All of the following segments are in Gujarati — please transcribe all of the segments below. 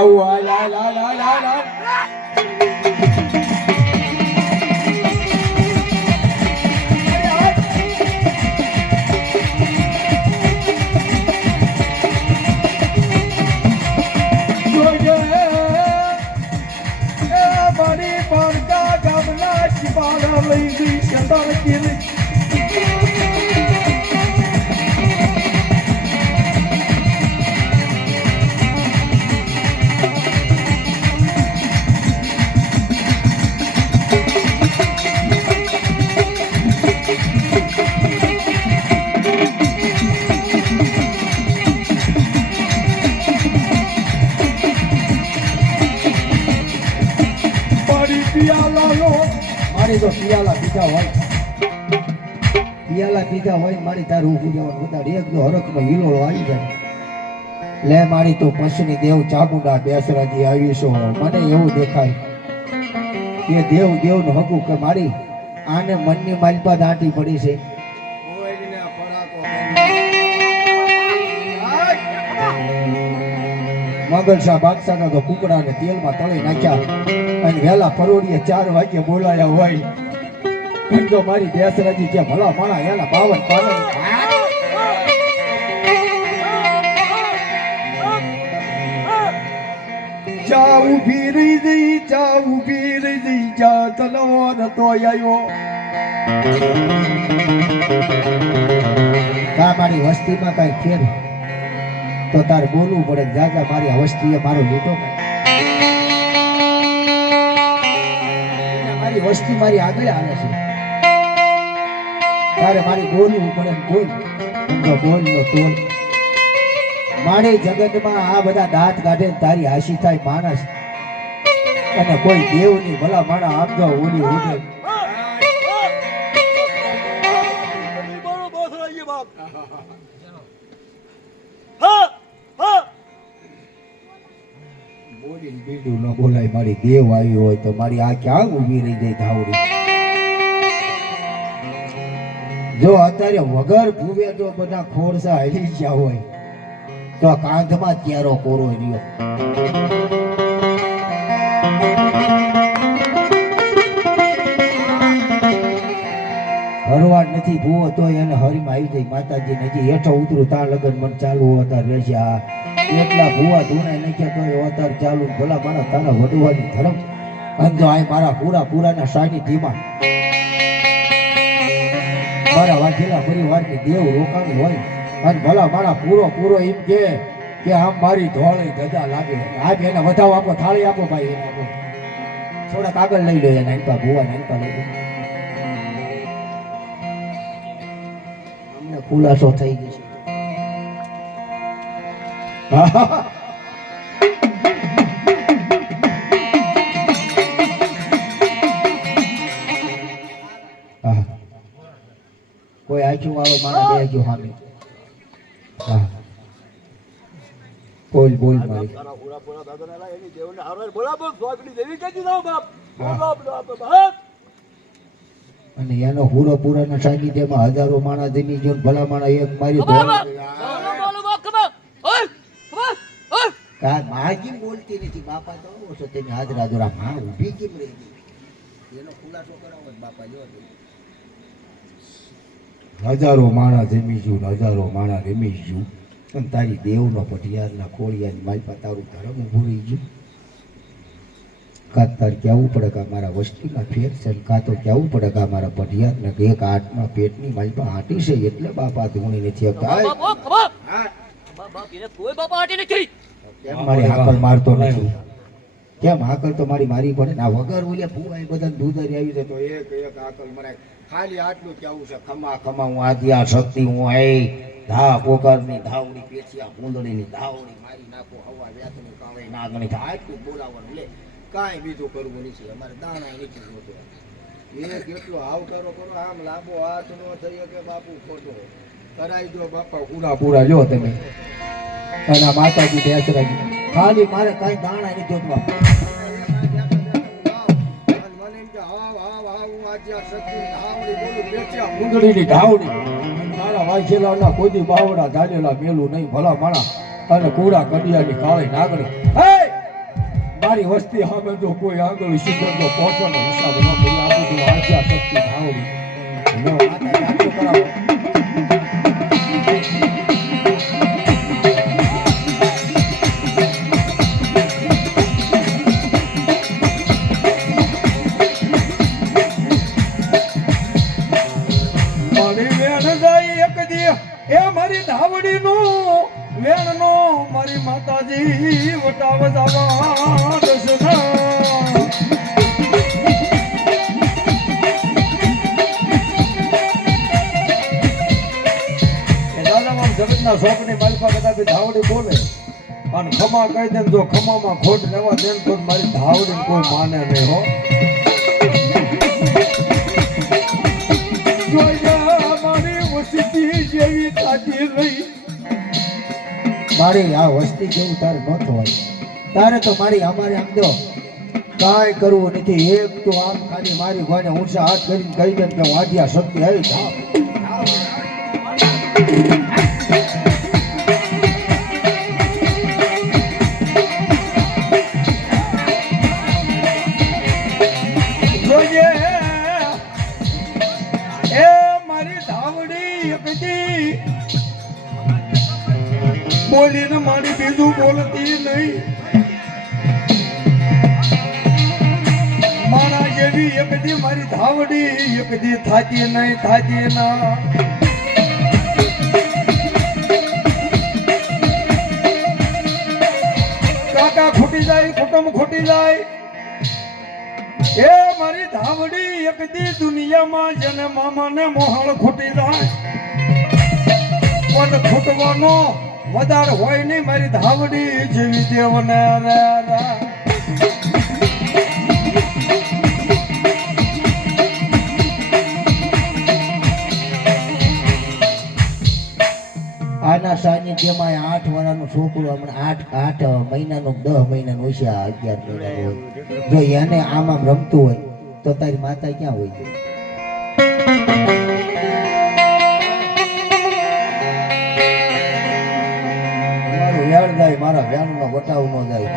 આવું હાલ હાલ હાલ હાલ હાલ હાલ મારી તો પિયાલા પીધા હોય મારી તારું ઊભું જવાનું વધારે એક જો હરખનો હિલોળો આવી જાય લે મારી તો પશુની દેવ ચામુંડા બેસરાજી આવીશો મને એવું દેખાય કે દેવ નું હકું કે મારી આને મનની માલપા દાંટી પડી છે મગલશા બાદશાહના તો કુકડાને તેલમાં તળી નાખ્યા અને વહેલા પરોડીએ 4 વાગ્યે બોલાયા હોય એમ તો મારી બેસરાજી જે ભલા માણા એના 52 પાને જા ઉભી રહી જઈ જા તલવાર તો આવ્યો કા મારી વસ્તીમાં કઈ ફેર તો તાર બોલવું પડે જાજા મારી આ વસ્તીએ મારો લીટો મારી વસ્તી મારી આગળ આવે છે તારે મારી બોલવું પડે બોલ બોલ નો તોલ મારી જગતમાં આ બધા દાંત કાઢે તારી હાસી થાય માણસ અને કોઈ દેવની ભલા માણા આમ તો ઓલી ઉડે બોલીને બીડું ન બોલાય મારી દેવ આવી હોય તો મારી આ ક્યાં ઊભી રહી જાય ધાવડી જો અત્યારે વગર ભૂવે જો બધા ખોરસા હલી ગયા હોય તો કાંધમાં ક્યારો કોરો રહ્યો હરવાડ નથી ભૂવો તો એને હરીમાં આવી જાય માતાજી હજી હેઠો ઉતરું તાર લગન મન ચાલુ હતા રહેશે આ એટલા ભૂવા ધૂણે નાખ્યા તો અવતાર ચાલુ ભલા મારા તારા વડવાની ધર્મ અંજો આય મારા પૂરાના સાની ધીમા મારા વાઘેલા પરિવારની દેવ રોકાણી હોય અને ભલા મારા પૂરો એમ કે આમ મારી ધોળી ગજા લાગે આજ એને વધાવ આપો થાળી આપો ભાઈ એને આપો થોડાક આગળ લઈ લો એને નાનપા ભૂવા નાનપા લઈ લો અમને ખુલાસો થઈ ગયો છે કોઈ આચું વાળો મારા બેજો હામે બોલ મારી અને એનો પૂરો પૂરાના સાનિધ્યમાં હજારો માણા જમી જો ભલા માણા એક મારી માગી બોલતી નથી બાપા તો ઓછો તેની હાજરા જોરા માં ઊભી કેમ રહી ગઈ એનો ખુલાસો કરાવો બાપા જો હજારો માણા જમી જુ હજારો માણા રમી જુ અને તારી દેવનો પટિયારના ખોળિયાની માલપા તારું ધર્મ ઊભું રહી ગયું કાં તાર કહેવું પડે કે મારા વસ્તીમાં ફેર છે કાં તો કહેવું પડે કે મારા પટિયારને એક આટમાં પેટની માલપા આટી છે એટલે બાપા ધૂણી નથી આપતા મારી હાકલ મારતો નથી કેમ હાકલ તો મારી પડે ને આ વગર ઓલે ભૂવા બધા દૂધરી આવી જાય તો એક હાકલ મરાય ખાલી આટલું કેવું છે ખમા હું આદિયા શક્તિ હું આઈ ધા પોકરની ધાવડી પેચિયા ભૂંદડીની ધાવડી મારી નાખો હવા વ્યાતની કાવે નાગણી આટલું બોલાવવાનું લે કાંઈ બીજું કરવું નથી અમારે દાણા નથી જોતો એ કેટલો આવકારો કરો આમ લાંબો હાથ નો થઈ કે બાપુ ખોટો કરાઈ દો બાપા પૂરા લ્યો તમે અને માતાજી બેસરાજી ખાલી મારે કાંઈ દાણા નથી જોતવા મારા વાંચેલા કોઈ બાવડા ધાનેલા મેલું નહીં ભલા માણા અને કુડા કડિયાની કાળી નાગણી મારી વસ્તી સામે જો કોઈ આગળ સુગંધો પહોંચવાનો હિસાબ ન કરી આ બધું આશા શક્તિ ભાવડી નો માતા આટલું કરાવો. મારી વેણ જાય એક દી એ મારી ધાવડીનો વેણનો મારી માતાજી વટાવ જવા દસના જગતના શોખની માલિકા કદાચ ધાવડી બોલે અને ખમા કહી દે જો ખમામાં ખોટ રહેવા દે તો મારી ધાવડી કોઈ માને નહીં હો. મારી વસ્તી જેવી થાતી રહી મારી આ વસ્તી જેવું તારે ન થવાય. તારે તો મારી અમારે આમ દો કાંઈ કરવું નથી. એક તો આમ ખાલી મારી ગોને ઊંચા હાથ કરીને કહી દે કે વાડિયા શક્તિ આવી ધાવ. જોઈએ એ મારી ધાવડી એકદી બોલીને મારી બીજું બોલતી નહીં. મારા જેવી એકદી મારી ધાવડી એકદી થાતી નહીં થાતી ના. કાકા ખોટી જાય કુટુંબ ખોટી જાય એ મારી ધાવડી એકદી દુનિયામાં જેને મામાને મોહળ ખોટી જાય પણ ખૂટવાનો વધારે હોય નહીં મારી ધાવડી જેવી દેવને આના સાનિધ્યમાં 8 વર્ષનું છોકરું હમણાં 8 મહિનાનું 10 મહિનાનું હોય છે. 11 મહિનાનું હોય. જો એને આમ રમતું હોય તો તારી માતા ક્યાં હોય? મારું વ્યાણ જાય મારા વ્યાણનો વટાવ ન જાય.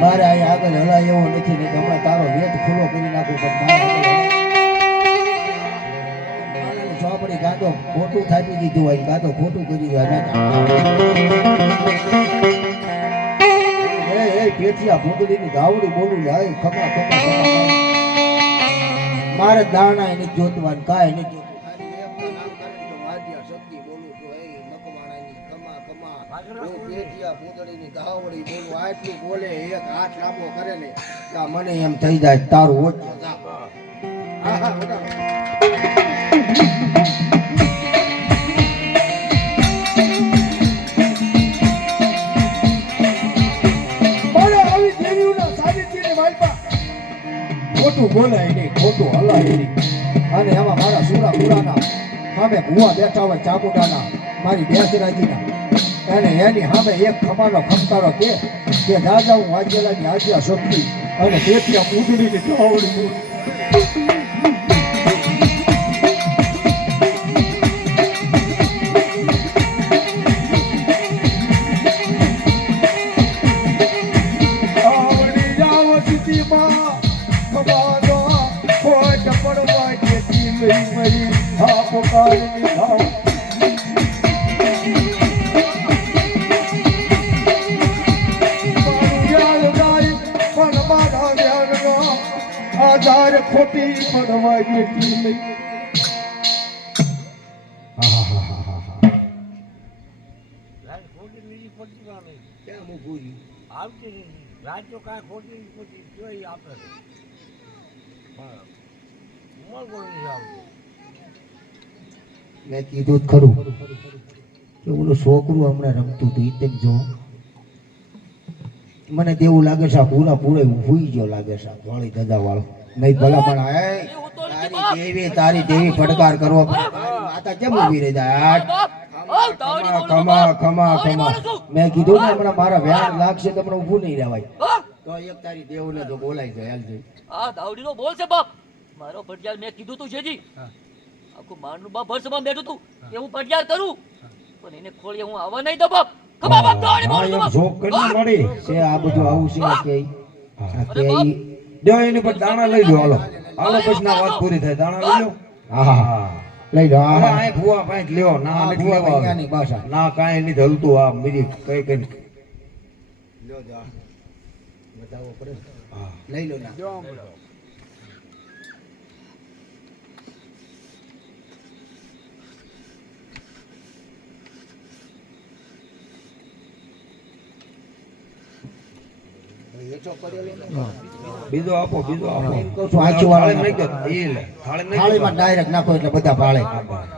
મારે અહીં આગળ હલાય એવો નથી ને હમણાં તારો વેટ ખુલ્લો કરી નાખું પણ ચોપડી ગાતો ખોટું થાપી દીધું હોય ગાતો ખોટું કરી દે. એ પેઠિયા ભૂંગળીની ધાવડી બોલું જાય ખમા ખમા મારે દાણા એને જોતવાનું કાંઈ નહીં જોતું. આટલું બોલે એક હાથ લાંબો કરે ને મને એમ થઈ જાય તારું ઓછું. ખોટું બોલાય નહીં ખોટું હલાય નહીં. અને એમાં મારા સુરા પુરાના સામે ભૂવા બેઠા હોય ચામુંડાના મારી બેસરાજીના અને એની સામે એક ખમાનો ખમકારો કે દાદા હું વાજેલાની આજ્યા શક્તિ અને તેથી આ પૂજડીની ધાવડી આધાર ખોટી પડવા જેટલી નહીં. મેં કીધું જ ખરું કે ઓલું છોકરું હમણાં રમતું હતું તેમ જો મને તેવું લાગે છે પૂરા પૂરે હુઈ ગયો લાગે છે વાળી ધજા વાળો નહીં ભલા પણ તારી દેવી પડકાર કરવો માતા કેમ ઉભી રહી જાય? ખમા ખમા ખમા મેં કીધું ને હમણાં મારા વ્યાણ લાગશે તો હમણાં ઊભું નહીં રહેવાય. તો એક તારી દેવને જો બોલાય જાય હાલ જઈ આ દાવડીનો બોલ છે બાપ મારો પટિયાર મેં કીધું તું છેજી આખું મારનું બાપ ભરસમાં બેઠું તું કે હું પટિયાર કરું પણ એને ખોળીએ હું આવવા નહીં દો બાપ. ખમા બાપ દોડી હા, બોલું એમ છું શોખ કરીને મળી છે આ બધું આવું છે આ કે આ કે ઈ જો એની પર દાણા લઈ લો હાલો હાલો પછી ના વાત પૂરી થાય દાણા લઈ લો હા લઈ લો અરે હા આ ભૂવા પાંચ લ્યો ના હા, નથી ભૂવા લેવા આવે. ભાઈયાની ભાષા. ના કાંઈ નથી હલતું આ બીજી કઈ કઈ બતાવો પડે હા લઈ લો ના હેઠો કરેલો ને. બીજો આપો એમ કહું છું, આંચી વાળા થાળી નાખી દો. ઈ લે થાળી નાખી દો. થાળીમાં ડાયરેક્ટ નાખો એટલે બધા ભાળે હા, બસ.